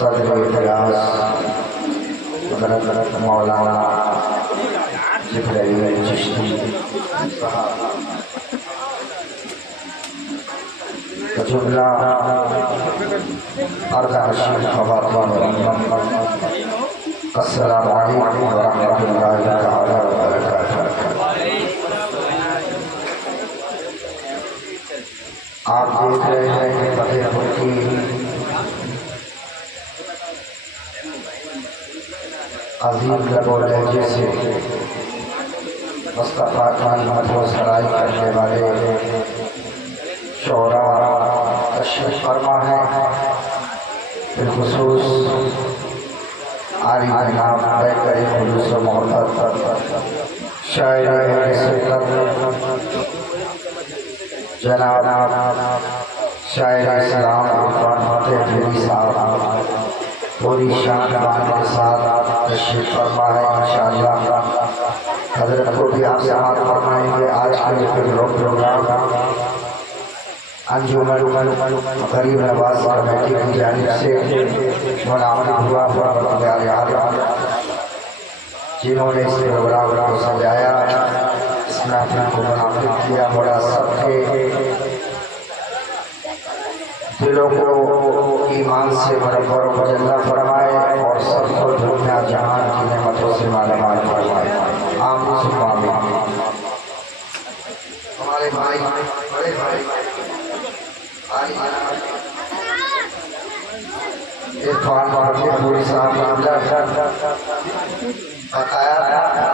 صدر اجلاس حضرت مولانا جبرائیل چشتی جملہ اردعشر خواتین السلام علیکم ورحمۃ اللہ تعالی وبرکاتہ۔ آپ دیکھ رہے ہیں کہ فتح پور کی عظیم لب و لہجے سے مصطفیٰ کی مدح و سرائی کرنے والے شعراء تشریف فرما ہے، بالخصوص عالی جناب بیکر خلوص و محبت شاعر اہل سنت جناب شاعر اسلام عرفان فتح پوری صاحب پوری شان بان کے ساتھ تشریف فرما ہے۔ انشاءاللہ حضرت کو بھی آپ سماعت فرمائیں گے۔ آج کے پروگرام انجمن غریب نواز کمیٹی کی جانب سے منعقد ہوا جنہوں نے اس پروگرام کو سجایا، اس محفل کو منعقد کیا، بڑا سب کے دلوں کو ایمان سے منور و مجلہ فرمائے اور سب کو دنیا جہان کی نعمتوں سے مالا مال فرمائے، آمین ثم آمین۔ ہمارے بھائی بڑے بھائی عرفان فتح پوری صاحب نے بتایا تھا،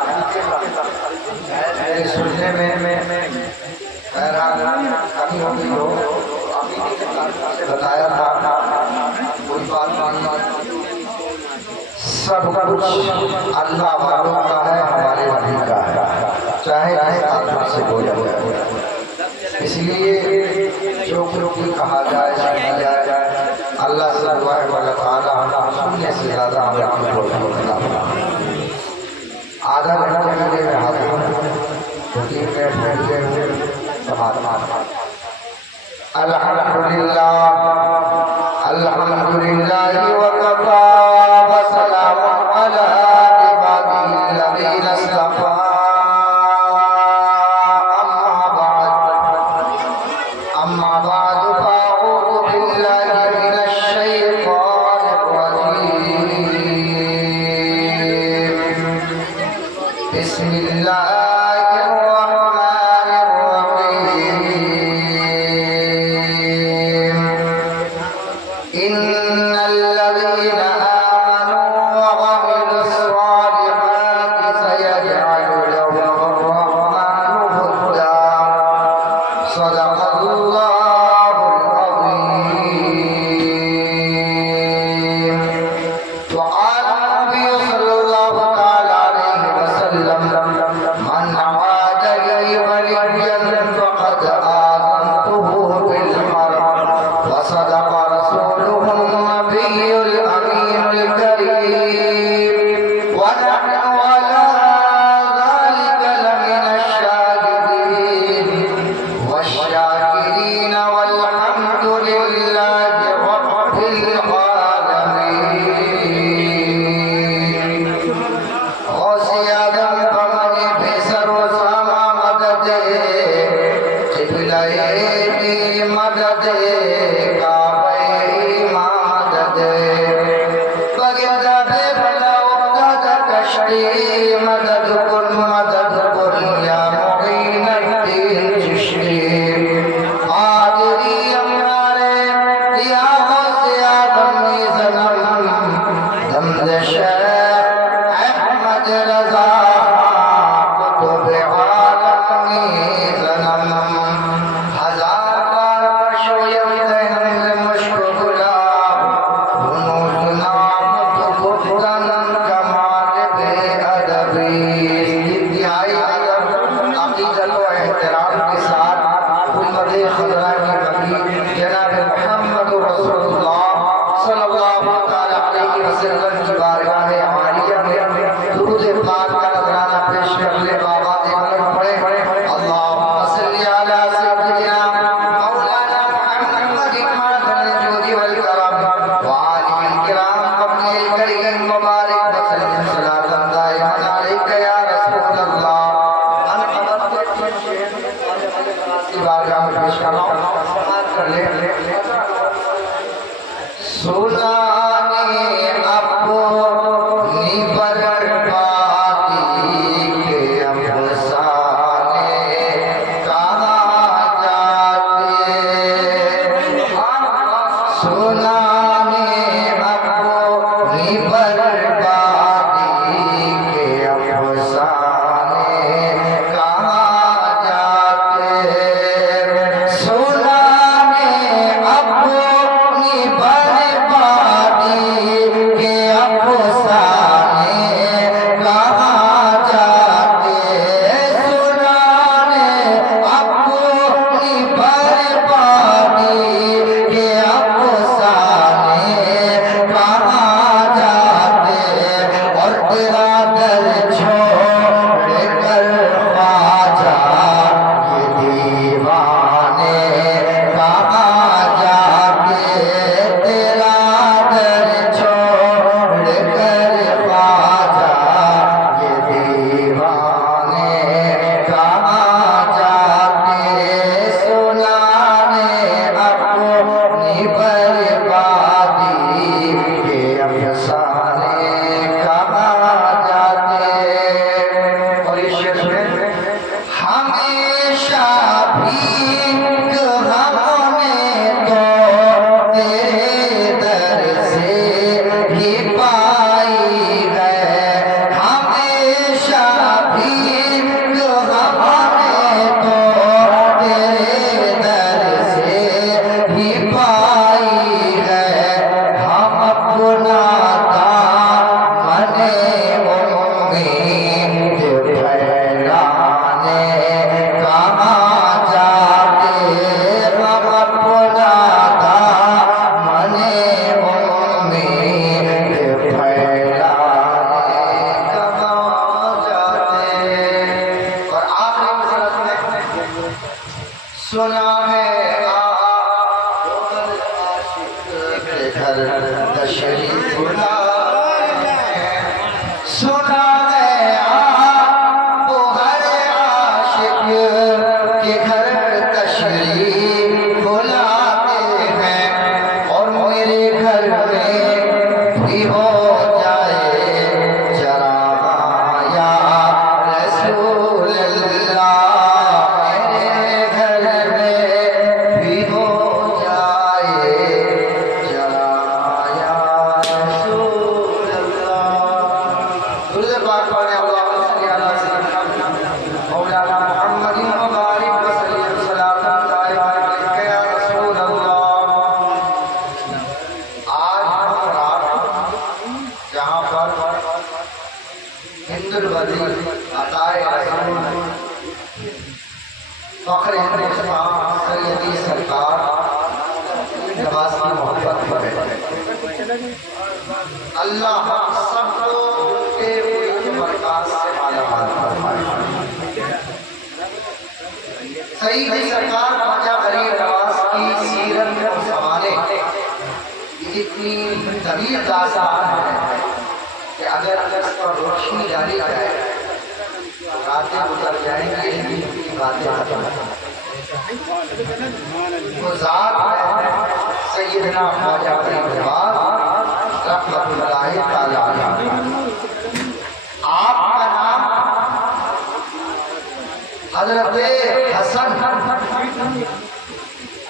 میرے سننے میں بہرحال کمی ہوگی ہو، بتایا تھا کوئی بات نہیں، سب کچھ اللہ والوں کا ہے، ہمارے نبی کا ہے، چاہے کس آدمی سے بولا جائے۔ اس لیے جو کچھ بھی کہا جائے سنا جائے اللہ سے دعا ہے کہ اللہ تعالیٰ سننے سے زیادہ ہمیں اپنی توفیق عطا فرمائے۔ آدھا گھنٹے کے لیے میں حاضر ہوں، 2-3 منٹ پہلے ہوئے الحمدللہ الحمدللہ وکفا وسلام علی عبادہ الذین اصطفی۔ بسم اللہ الرحمن الرحیم، ان الذین آمنوا وعملوا الصالحات سیجعل لهم الرحمن ودا، صدق اللہ العظیم۔ وقال النبی صلی اللہ تعالی علیہ وسلم من عاد لي وليا فقد آذنته بالحرب، وصدق رسوله النبي الأمين الكريم، ونحن على ذلك لمن الشاهدين والشاكرين، والحمد لله رب العالمين۔ غوث اعظم بمن بسر و سما مدد، قبلہ دی مدد، کعبہ امام مدد، بگردہ بے بلا افتادہ کشتی، مدد کن یا معین الدین چشتی۔ قادری امرارے سنانے اپنی بربادی کے افسانے کہاں جاتے سنانے اپنی بربادی کے افسانے کہاں جاتے سنانے اپنی بربادی کے افسانے کہاں جاتے سنانے اپنی بربادی کے افسانے کہاں جاتے اور تیرا دل چھوڑ کر خواجہ یہ دیوانے کہاں جاتے تیرا دل چھوڑ کر خواجہ یہ دیوانے کہاں جاتے سنانے اپنی بربادی کے افسانے کہاں جاتے اور اس شعر میں ہمیشہ بھیک ہم نے تو تیرے در سے ہی پائی ہے ہمیشہ بھیک ہم نے تو تیرے در سے ہی پائی ہے ہم اپنا دامن امید پھیلانے کہاں جاتے ہم اپنا دامن امید پھیلانے کہاں جاتے اور آخری مسئلہ سنا ہے کے گھر تشریف لائے سنا ہے وہ ہر عاشق کے گھر تشریف لاتے ہیں اور میرے گھر میں بھی ہو جائے چراغاں یا رسول اللہ میرے گھر میں بھی ہو جائے چراغاں یا رسول اللہ درود پاک پڑھیں اللہم صلی علی سیدنا مولانا محمد مبارک وسلم صلاۃ دائمہ علیک یا رسول اللہ آج ہم رات جہاں پر ہند البدی عطائے رسول فخر ہندوستان سیدی سرکار نواز کی محبت میں بیٹھے اللہ ہم سب کو کے برکات سے مالا مال فرمائے سیدی سرکار خواجہ غریب نواز کی سیرت کو سنبھالے یہ اتنی طویل داستان ہے کہ اگر اس پر روشنی ڈالی جائے تو راتیں گزر جائیں گی لیکن ان کی باتیں ختم وہ ذات ہے سیدنا خواجہ غریب نواز رحمت اللہ تعالی علیہ آپ کا نام حضرت حسن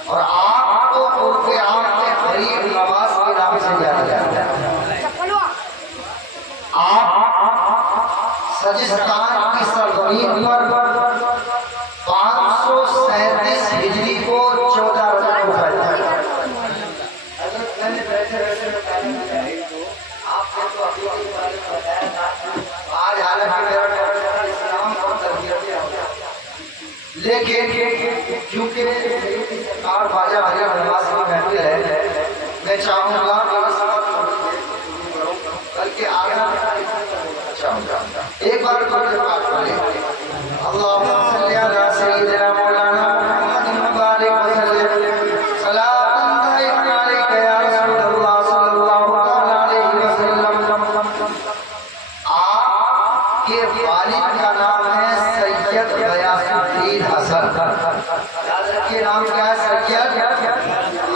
اور آپ کو عرف عام میں غریب نواز کے نام سے جانا جاتا ہے آپ سجستان کی سرزمین پر 537 ہجری کو 14 رجب کو پیدا ہوئے آج حالانکہ میرا اسلام کو تربیت لیکن کیونکہ سرکار خواجہ غریب نواز کی محفل ہے میں چاہوں گا کہ اس وقت بلکہ آگے چاہوں گا ایک بار تو یہ بات پڑھیں اللہم صلی علی سیدنا مولانا محمد مبارک وسلم صلاۃ دائمہ علیک یا رسول اللہ صلی اللہ علیہ وسلم آپ کے والد کا نام ہے سید غیاث الدین حسن یاد رکھیے نام کیا ہے سید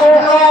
9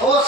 2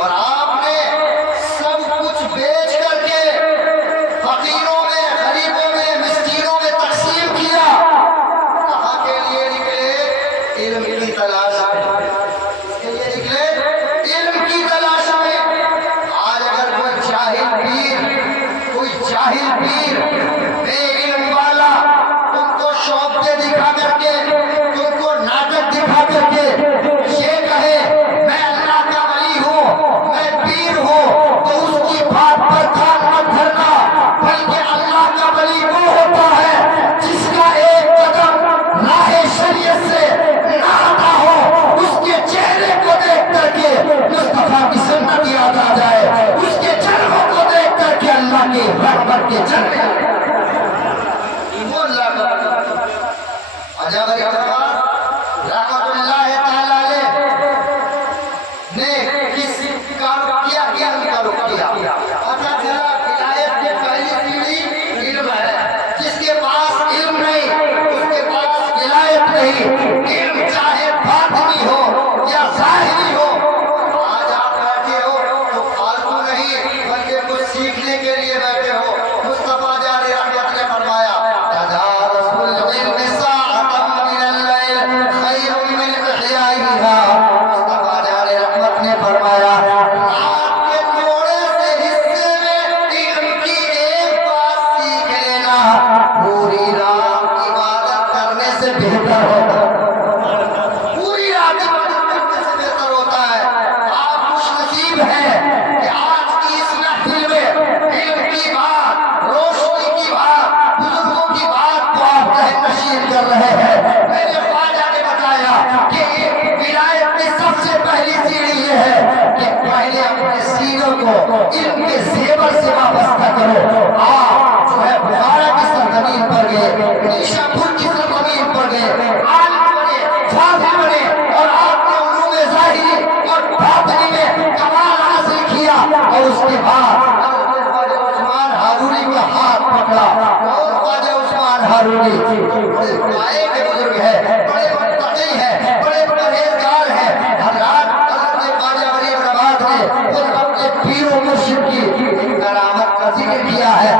اور آپ نے سب کچھ بیچ کر کے فقیروں میں، غریبوں میں، مسکینوں میں تقسیم کیا. کہاں کے لیے نکلے؟ علم کی تلاش میں. اس کے لیے نکلے علم کی تلاش میں. آج اگر کوئی جاہل پیر بے علم والا تم کو شوق دکھا کر کے، تم کو ناٹک دکھا کر کے یہ کہے میں اللہ کا ولی ہوں، میں پیر ہوں، تو اس کی بات پر کان مت دھرنا. بلکہ اللہ کا ولی وہ ہوتا ہے جس کا ایک قدم راہ شریعت سے نہ ہٹا ہو. اس کے چہرے کو دیکھ کر کے مصطفیٰ کی سنت یاد آ جائے، اس کے جلووں کو دیکھ کر کے اللہ کی رحمت کے جلوے آ جائے. وہ اللہ کا عجب رحمت اللہ تعالی علیہ نے کس کام کیا ان کا رخ کیا. پتہ چلا ہدایت کی پہلی سیڑھی علم ہے. جس کے پاس علم نہیں اس کے پاس ہدایت نہیں. علم چاہے باطنی ہو یا ظاہری ہو. آج آپ بیٹھے ہو تو فالتو نہیں بلکہ کچھ سیکھنے کے لیے بیٹھے ہو. مصطفیٰ جان رحمت نے فرمایا تدارس العلم ساعة من الليل خیر من احیائها. مصطفیٰ جان رحمت نے فرمایا رات کے تھوڑے سے حصے میں علم کی ایک بات سیکھ لینا پوری رات عبادت کرنے سے بہتر ہوتا ہے. پوری رات عبادت کرنے سے بہتر ہوتا ہے. آپ خوش نصیب ہیں کہ آج کی اس محفل میں علم کی بات، روشنی کی بات، بزرگوں کی بات کو آپ ذہن نشین کر رہے ہیں. میں نے خواجہ نے بتایا کہ ولایت کی سب سے پہلی سیڑھی یہ ہے کہ پہلے اپنے سینوں کو علم کے زیور سے وابستہ کرو. آپ جو ہے بخارا کی سرزمین پر گئے، نیشا پور کی سرزمین پر گئے، عالم بنے، فاضل بنے، اور آپ نے علوم ظاہری اور باطنی میں کمال حاصل کیا. اور اس کے بعد خواجہ عثمان ہارونی کا ہاتھ پکڑا. اور خواجہ عثمان ہارونی بڑے پائے کے بزرگ ہیں، بڑے متقی ہیں، بڑے پرہیزگار ہیں. حضرات حضرت خواجہ غریب نواز نے خود اپنے پیر و مرشد کی کرامت کا ذکر کیا ہے.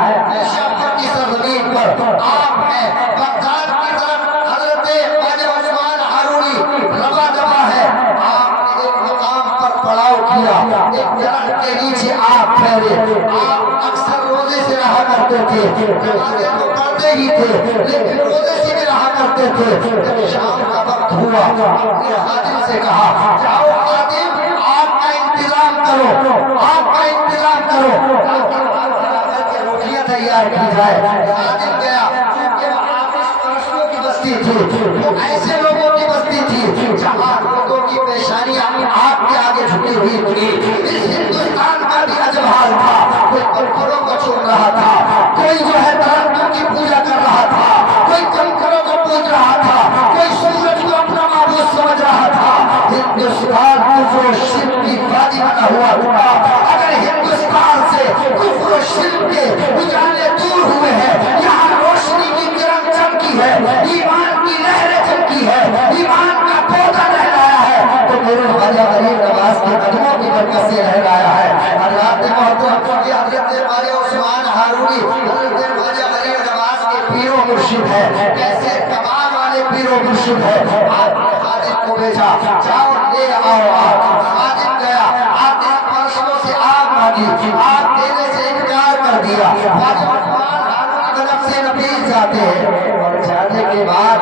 شام کی سرزمین پر آپ ہیں، بغداد کی طرف حضرت خواجہ عثمان ہارونی روا دوا ہے. آپ نے ایک مقام پر پڑاؤ کیا، ایک درخت کے نیچے آپ ٹھہرے. آپ اکثر روزے سے رہا کرتے تھے، نمازیں تو پڑھتے ہی تھے لیکن روزے سے بھی رہا کرتے تھے. جب شام کا وقت ہوا اپنے خادم سے کہا جاؤ خادم آپ کا انتظام کرو، آپ کا انتظام کرو تاکہ روٹیاں تیار کی جائے. خادم گیا. چونکہ وہ حافظ پرستوں کی بستی تھی، وہ ایسے لوگوں کی بستی تھی جہاں لوگوں کی پیشانیاں آپ کے آگے جھکی ہوئی تھی. اس ہندوستان کا بھی عجب حال تھا. کوئی پتھروں کو چوم رہا تھا، کوئی جو ہے درختوں کی پوجا کر رہا تھا، کوئی کنکروں کو پوج رہا تھا، کوئی سورج کو اپنا معبود سمجھ رہا تھا. ہندوستان کفر و شرک کی وادی بنا ہوا تھا. اگر ہندوستان سے کفر و شرک کے اجالے دور ہوئے ہیں، یہاں روشنی کی کرن چمکی ہے، ایمان کی لہریں چمکی ہے، ایمان کا پودا لہرایا ہے، تو میرے خواجہ غریب نواز کے قدموں کی برکت سے لہرایا ہے. حضرات محترم یہ حضرت خواجہ عثمان ہارونی حضرت خواجہ غریب نواز کے پیر و مرشد ہے. کیسے کمال والے پیر و مرشد ہے. آپ نے خادم کو بھیجا جاؤ لے آؤ. آپ خادم گیا، آپ نے پرستوں سے آگ مانگی، آگ دینے سے انکار کر دیا. خواجہ عثمان ہارونی طرف سے نفیس جاتے ہیں اور جانے کے بعد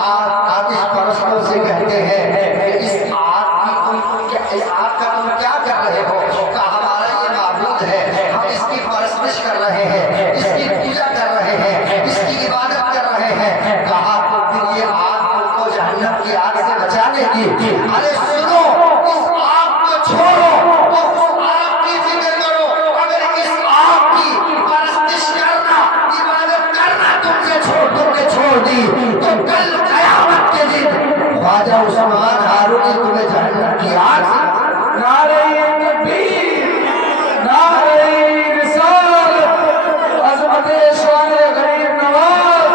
آپ آتش پرستوں سے کہتے ہیں کہ اس آگ کا تم کیا کر رہے ہو؟ کہا ہمارا یہ معبود ہے، ہم اس کی پرستش کر رہے ہیں، اس کی پوجا کر رہے ہیں، اس کی عبادت کر رہے ہیں. کہا تو پھر یہ آگ ان کو جہنم کی آگ سے بچانے کی. ارے سنو، اس آگ کو چھوڑو اور اس آگ کی فکر کرو. اگر اس آگ کی پرستش کرنا، عبادت کرنا تم نے چھوڑ دی تو کل قیامت کے دن خواجہ عثمان ہارونی تمہیں جہنم کی آگ سے. نعرہ تکبیر، نعرہ رسالت، عظمت شان غریب نواز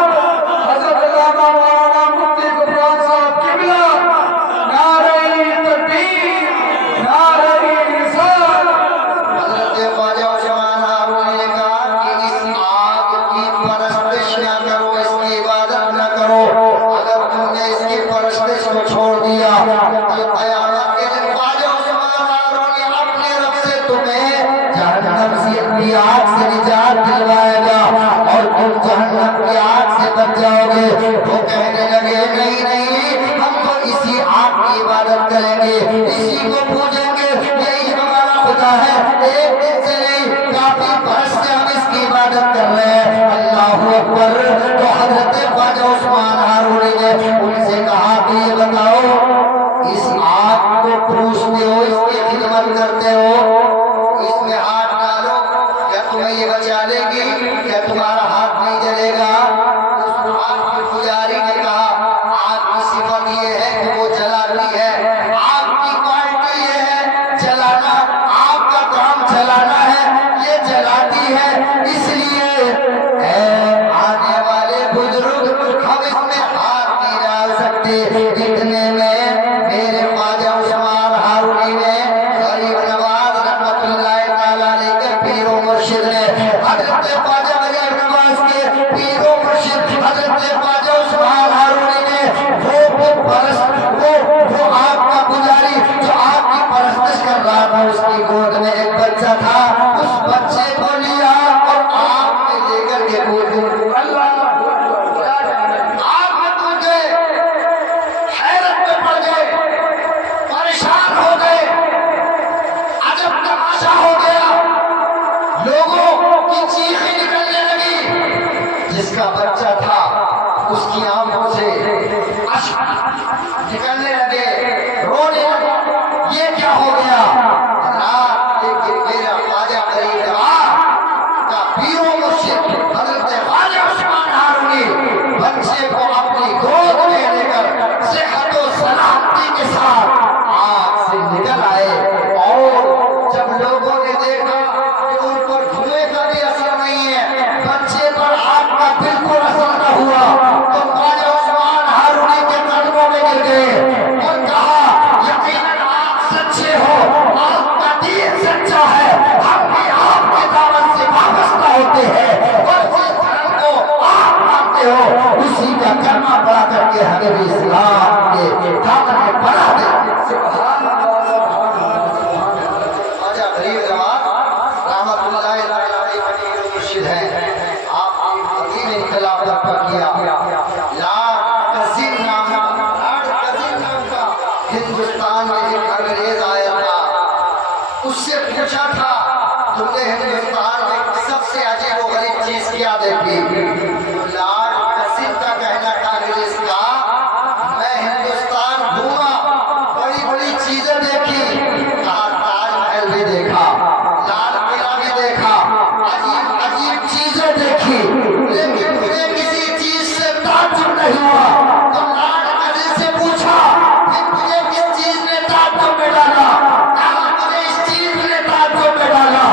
حضرت علامہ مولانا مفتی غفران صاحب قبلہ. نعرہ تکبیر، نعرہ رسالت. وہ کہنے لگے نہیں نہیں، ہم تو اسی آگ کی عبادت کریں گے، اسی کو پوجیں گے، یہی ہمارا خدا ہے، ایک دن سے نہیں کافی برس سے ہم اس کی عبادت کر رہے ہیں۔ اللہ اکبر۔ تو حضرت خواجہ عثمان ہارونی نے ان سے کہا کہ یہ بتاؤ، اس آگ کو پوجتے ہو، اس کی خدمت کرتے ہو، اس میں ہاتھ ڈالو، کیا تمہیں یہ بچا لے گی؟ کیا تمہارا ہاتھ نہیں جلے گا؟ اس آگ کی پجاری نے کہا آگ کی صفت یہ ہے کہ وہ جلاتی ہے، آگ کی کوالٹی یہ ہے جلانا، آگ کا کام جلانا ہے، یہ جلاتی ہے، اس لیے اے آنے والے بزرگ ہم اس میں ہاتھ نہیں ڈال سکتے۔ اتنے میں میرے خواجہ عثمان ہارونی نے غریب نواز رحمت اللہ تعالیٰ علیہ کے پیر و مرشد نے حضرت خواجہ غریب نواز کے پیر و مرشد حضرت خواجہ عثمان ہارونی نے وہ آگ کا پجاری جو آگ کی پرستش کر رہا تھا، اس کی گود میں ایک بچہ تھا، اس بچے کو لیا اور آگ میں لے کر کے کود آگ میں کود گئے، حیرت میں پڑ گئے، پریشان ہو گئے، عجب تماشا ہو گیا، لوگوں کی چیخیں نکلنے لگی، جس کا بچہ تھا اس کی آنکھوں سے اشک نکلنے لگے، رونے لگے، یہ کیا ہو گیا؟ لیکن میرا خواجہ غریب نواز کا پیر و مرشد حضرت خواجہ عثمان ہارونی بچے کو اپنی گود میں لے کر صحت و سلامتی کے ساتھ آگ سے نکل آئے، اور جب لوگوں نے دیکھا کہ ان پر دھوئے کا بھی اثر نہیں ہے، بچے پر آگ کا بالکل اثر نہ ہوا، تو خواجہ عثمان ہارونی کے قدموں میں گر گئے اور کہا یقیناً آپ سچے ہو، آپ کا دین سچا ہے، ہم بھی آپ کی دعوت سے وابستہ ہوتے ہیں، اور جس دھرم کو آپ مانتے ہو اسی کا کلمہ پڑھا کر کے ہمیں بھی اسلام کے دامن میں پناہ دے۔ خواجہ غریب نواز رحمت اللہ علیہ کے مرشد ہیں، آپ عظیم انقلاب برپا کیا، لارڈ کزن نام کا ہندوستان میں ایک انگریز آیا تھا، اس سے پوچھا تھا تم نے ہندوستان میں سب سے عجیب و غریب چیز کیا دیکھی؟ تو لارڈ کزن کا کہنا تھا انگریز کا، میں ہندوستان گھوما، بڑی بڑی چیزیں دیکھی، کہا تاج محل بھی دیکھا، لال قلعہ بھی دیکھا، عجیب عجیب چیزیں دیکھی، لیکن مجھے کسی چیز سے تعجب نہیں ہوا۔ تو لارڈ کزن سے پوچھا کہ مجھے کس چیز نے تعجب میں ڈالا؟ کہا مجھے اس چیز نے تعجب میں ڈالا،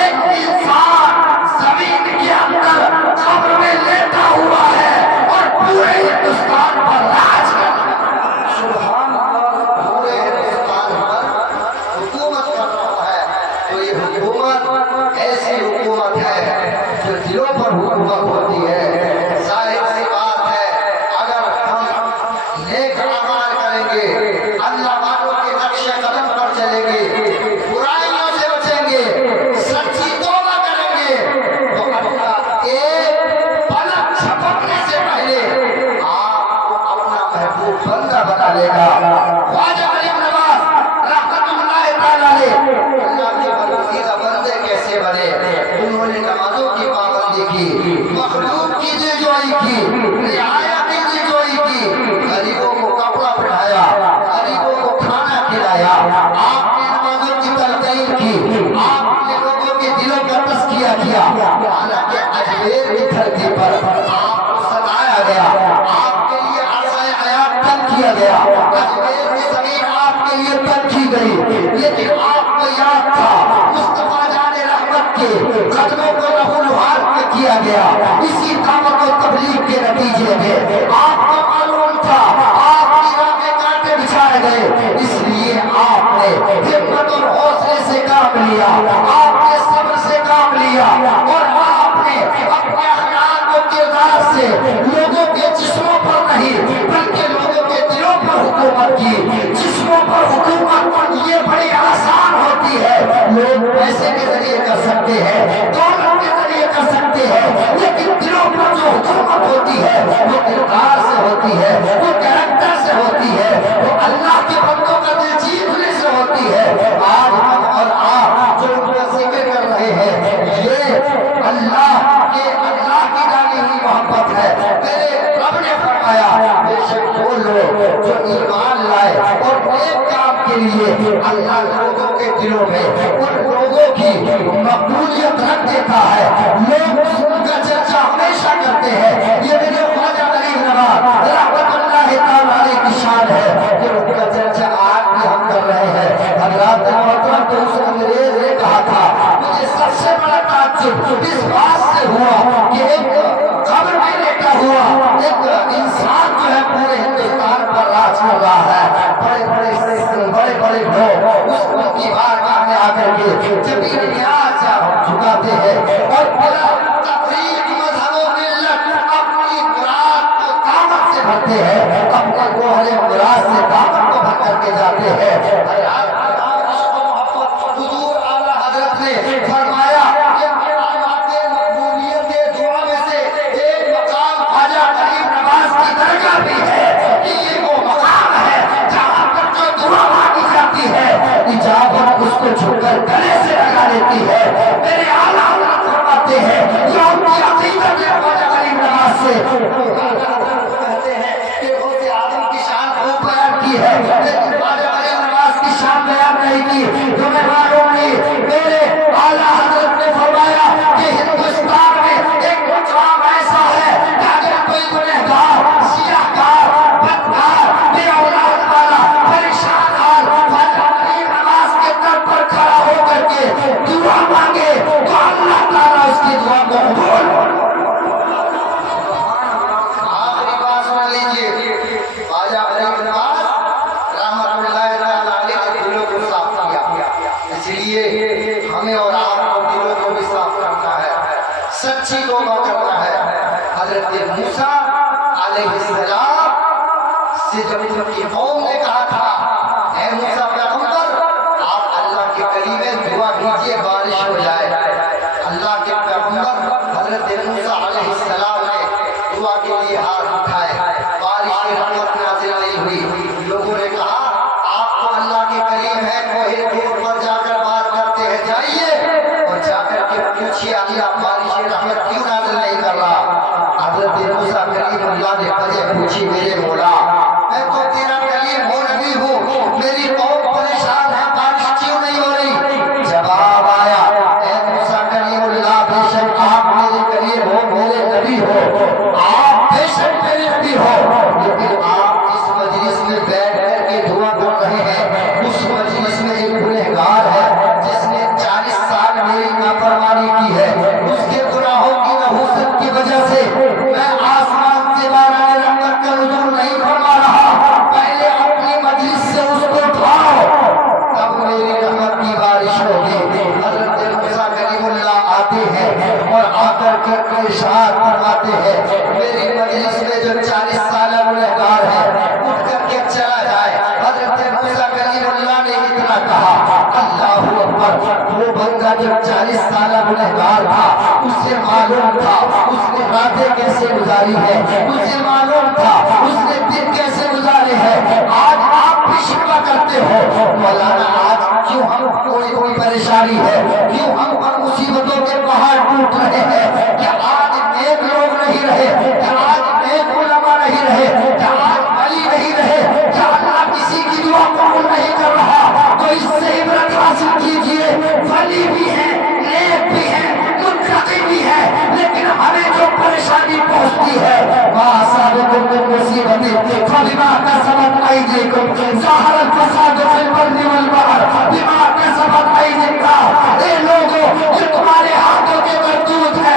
ایک انسان زمین کے اندر قبر میں لیٹا ہوا ہے اور پورے ہندوستان پر راج کر رہا ہے، سبحان اللہ، پورے ہندوستان پر حکومت کر رہا ہے۔ تو یہ حکومت ایسی حکومت ہے جو دلوں پر حکومت ہوتی ہے۔ ظاہر سی بات ہے اگر ہم نیک اعمال کریں گے، اللہ والوں کے نقش قدم پر چلیں گے، برائیوں سے بچیں گے، سچی توبہ کریں گے، تو اللہ ایک پلک جھپکنے سے پہلے آپ کو اپنا محبوب بندہ بنا لے گا۔ خواجہ غریب نواز رحمت اللہ تعالیٰ علیہ اللہ کے برگزیدہ بندے کیسے بنے؟ انہوں نے نمازوں کی پابندی کی، مخلوق کی دلجوئی کی، رعایا کی دلجوئی کی، غریبوں کو کپڑا پہنایا، غریبوں کو کھانا کھلایا، آپ نے نمازوں کی تلقین کی، آپ نے لوگوں کے دلوں کا تزکیہ کیا۔ حالانکہ اجمیر کی دھرتی پر آپ کو ستایا گیا، آپ کے لیے عرصۂ حیات تنگ کیا گیا، اجمیر کی زمین آپ کے لیے تنگ کی گئی، لیکن آپ کو یاد تھا مصطفیٰ جان رحمت کے قدموں کو لہو لہار میں کیا گیا، اسی دعوت و تبلیغ کے نتیجے میں آپ کو معلوم تھا آپ کی راہ میں کانٹے بچھائے گئے، اس لیے آپ نے ہمت اور حوصلے سے کام لیا، آپ نے صبر سے کام لیا، اور آپ نے اپنے اخلاق و کردار سے لوگوں کے جسموں پر نہیں بلکہ لوگوں کے دلوں پر حکومت کی۔ جسموں پر حکومت یہ بڑی آسان ہوتی ہے، لوگ پیسے کے ذریعے کر سکتے ہیں، دولت کے ذریعے کر سکتے ہیں، لیکن دلوں پر جو حکومت ہوتی ہے وہ کردار ہوتی ہے، وہ کریکٹر سے ہوتی ہے، وہ اللہ کے بندوں کا دل جیتنے سے ہوتی ہے۔ آج ہم اور آپ جو ان کا ذکر کر رہے ہیں، یہ اللہ کی جانی ہوئی محبت ہے۔ میرے رب نے فرمایا بے شک وہ لوگ جو ایمان لائے اور نیک کام کے لیے اللہ لوگوں کے دلوں میں ان لوگوں کی مقبولیت رکھ دیتا ہے، لوگ ان کا چرچا ہمیشہ کرتے ہیں۔ یہ میرے خواجہ غریب نواز رحمت اللہ تعالیٰ علیہ کی شان ہے کہ ان کا چرچا آج بھی ہم کر رہے ہیں۔ حضرات محترم تو اس انگریز نے کہا تھا، مجھے سب سے بڑا تعجب اس بات سے ہوا کہ ایک قبر میں لیٹا ہوا ایک انسان جو ہے پورے ہندوستان پر راج کر رہا ہے، بڑے بڑے لوگ اس کی بارگاہ میں آ کر کے جبین نیاز جھکاتے ہیں اور پورا تفریق مذہب و ملت اپنی مراد کو دامن سے بھرتے ہیں، اپنے گوہر مراد سے دامن کو بھر کر کے جاتے ہیں۔ حضور اعلیٰ حضرت نے فرمایا کہ مقبولیت دعا میں سے ایک مقام خواجہ غریب نواز کی درگاہ بھی ہے کہ یہ وہ مقام ہے جہاں پر جو دعا مانگی جاتی ہے اجابت اس کو چھو کر گلے سے لگا لیتی ہے۔ میرے اعلیٰ حضرت فرماتے ہیں یہ ان کی عقیدت ہے خواجہ غریب نواز سے۔ کہتے ہیں کہ غوث اعظم کی شان خوب بیان کی ہے لیکن خواجہ غریب نواز کی شان بیان نہیں کی۔ تمہیں معلوم نہیں میرے اعلیٰ حضرت نے فرمایا کہ ہندوستان میں ایک مقام ایسا ہے کہ اگر کوئی گنہگار، سیاہ کار، بدکار، بے اولاد والا، پریشان حال خواجہ غریب نواز کے در پر کھڑا ہو کر کے دعا مانگے تو اللہ تعالیٰ اس کی دعا کو قبول۔ آخری بات سن لیجیے، خواجہ غریب نواز رحمت اللہ تعالیٰ علیہ کے دلوں کو صاف کیا، اس لیے ہمیں اور آپ کو دلوں کو بھی صاف کرنا ہے، سچی توبہ کرنا ہے۔ حضرت موسیٰ علیہ السلام سے جب ان کی قوم نے کہا تھا اے موسیٰ پیغمبر آپ اللہ کے کلیمے دعا کیجئے بارش ہو جائے، اللہ کے پیغمبر حضرت موسیٰ علیہ السلام نے دعا کے لیے ہاتھ اٹھائے، بارش کی رحمت نازل نہیں ہوئی۔ لوگوں نے کہا آپ کو اللہ کے کلیم ہے، کوہ طور پر جا کر بات کرتے ہیں، جائیے اور جا کر کے پوچھیے اللہ بارش کی رحمت کیوں نازل نہیں کر رہا۔ حضرت موسیٰ کلیم اللہ نے وجہ پوچھی میرے مولا میں تو تیرا کلیم ہوں نبی ہوں، میری قوم پریشان ہے بارش کیوں نہیں ہو رہی؟ جواب آیا اے موسیٰ کلیم اللہ بے شک آپ میرے کلیم ہو، میرے نبی ہو، آپ بے شک میرے نبی ہو، لیکن آپ اس مجلس میں بیٹھ کر کے دعا کر رہے ہیں، اس مجلس میں ایک گنہگار ہے جس نے 40 سال میری نافرمانی کی ہے، اس کے گناہوں کی نحوست کی وجہ سے میں آسمان سے باران رحمت کا نزول نہیں فرما رہا، پہلے اپنی مجلس سے اس کو اٹھاؤ تب میری رحمت کی بارش ہوگی۔ حضرت موسیٰ کلیم اللہ آتے ہیں اور آ کر کے ارشاد فرماتے ہیں میری مجلس میں جو 40 سالہ گنہگار ہے اٹھ کر کے چلا جائے۔ حضرت موسیٰ کلیم اللہ نے اتنا کہا اللہ اکبر، وہ بندہ جو 40 سالہ گنہگار تھا اسے معلوم تھا اس نے راتیں کیسے گزاری ہے، اسے معلوم تھا اس نے دن کیسے گزارے ہیں۔ آج آپ بھی شکوہ کرتے ہو مولانا آج کیوں ہم کوئی پریشانی ہے، کیوں ہم مصیبتوں کے پہاڑ ٹوٹ رہے ہیں، کیا آج نیک لوگ نہیں رہے، کیا آج نیک علماء نہیں رہے، کیا آج ولی نہیں رہے، کیا اللہ کسی کی دعا قبول نہیں کر رہا؟ تو اس سے عبرت حاصل کیجئے، ولی بھی ہے، نیک بھی ہے، متقی بھی ہے، لیکن ہمیں جو پریشانی پہنچتی ہے وَأَصَابَكُم مِّن مُّصِيبَةٍ فَبِمَا كَسَبَتْ أَيْدِيكُمْ ظَهَرَ الْفَسَادُ فِي الْبَرِّ وَالْبَحْرِ بِمَا كَسَبَتْ أَيْدِي النَّاسِ۔ اے لوگوں یہ تمہارے ہاتھوں کے مردود ہے،